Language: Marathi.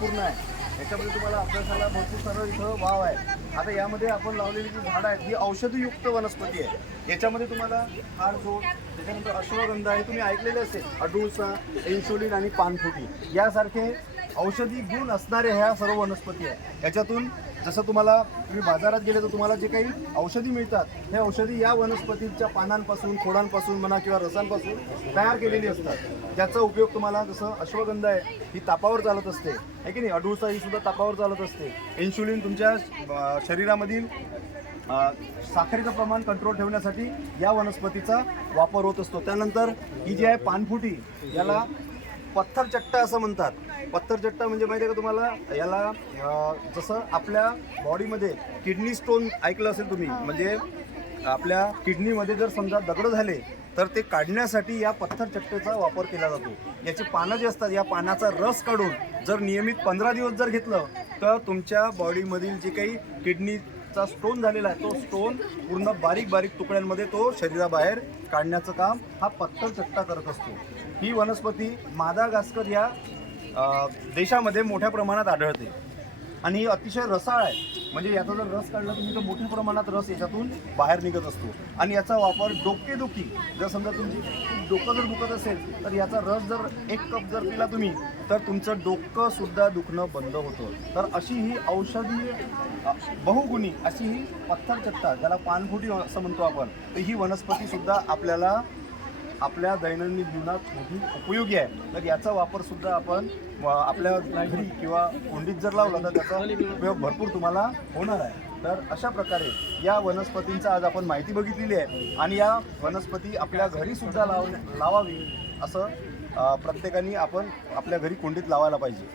परिपूर्ण आहे. याच्यामध्ये तुम्हाला अभ्यासाला भरपूर सारं इथं वाव आहे. आता यामध्ये आपण लावलेली जी झाडं आहेत ही औषधीयुक्त वनस्पती आहे. याच्यामध्ये तुम्हाला हारजोड, त्याच्यानंतर अश्वगंधा हे तुम्ही ऐकलेले असेल, अडुळसा, इन्सुलिन आणि पानफुटी यासारखे औषधी गुण असणारे ह्या सर्व वनस्पती आहे. याच्यातून जसं तुम्ही बाजारात गेले तर तुम्हाला जे काही औषधी मिळतात हे औषधी या वनस्पतीच्या पानांपासून, खोडांपासून म्हणा किंवा रसांपासून तयार केलेली असतात. त्याचा उपयोग तुम्हाला जसं अश्वगंधा आहे ही तापावर चालत असते आहे की नाही, अडुळसा ही सुद्धा तापावर चालत असते. इन्शुलिन तुमच्या शरीरामधील साखरेचं प्रमाण कंट्रोल ठेवण्यासाठी या वनस्पतीचा वापर होत असतो. त्यानंतर ही जी आहे पानफुटी, याला पत्थरचट्टा असं म्हणतात. पत्थरचट्टा म्हणजे माहिती आहे का तुम्हाला, याला जसं आपल्या बॉडीमध्ये किडनी स्टोन ऐकलं असेल तुम्ही, म्हणजे आपल्या किडनीमध्ये जर समजा दगड झाले तर ते काढण्यासाठी या पत्थरचट्टेचा वापर केला जातो. याची पानं जी असतात या पानाचा रस काढून जर नियमित 15 दिवस जर घेतलं तर तुमच्या बॉडीमधील जे काही किडनीचा स्टोन झालेला आहे तो स्टोन पूर्ण बारीक बारीक तुकड्यांमध्ये तो शरीराबाहेर काढण्याचं काम हा पत्थरचट्टा करत असतो. ही वनस्पती मादागास्कर या देशामध्ये मोठ्या प्रमाणात आढळते आणि ही अतिशय रसाळ आहे. म्हणजे याचा जर रस काढला तुम्ही तर मोठ्या प्रमाणात रस याच्यातून बाहेर निघत असतो. आणि याचा वापर डोकेदुखी, जर समजा तुमची डोकं जर दुखत असेल तर याचा रस जर 1 कप जर पिला तुम्ही तर तुमचं डोकं सुद्धा दुखणं बंद होतं. तर अशी ही औषधी बहुगुणी अशी ही पत्थरचट्टा, ज्याला पानफुटी असं म्हणतो आपण, तर ही वनस्पती सुद्धा आपल्या दैनंदिन जीवनात मोठी उपयोगी आहे. तर याचा वापर सुद्धा आपण आपल्या घरी किंवा कुंडीत जर लावला तर त्याचा उपयोग भरपूर तुम्हाला होणार आहे. तर अशा प्रकारे या वनस्पतींचा आज आपण माहिती बघितलेली आहे आणि या वनस्पती आपल्या घरी सुद्धा लावावी असं प्रत्येकाने आपण आपल्या घरी कुंडीत लावायला पाहिजे.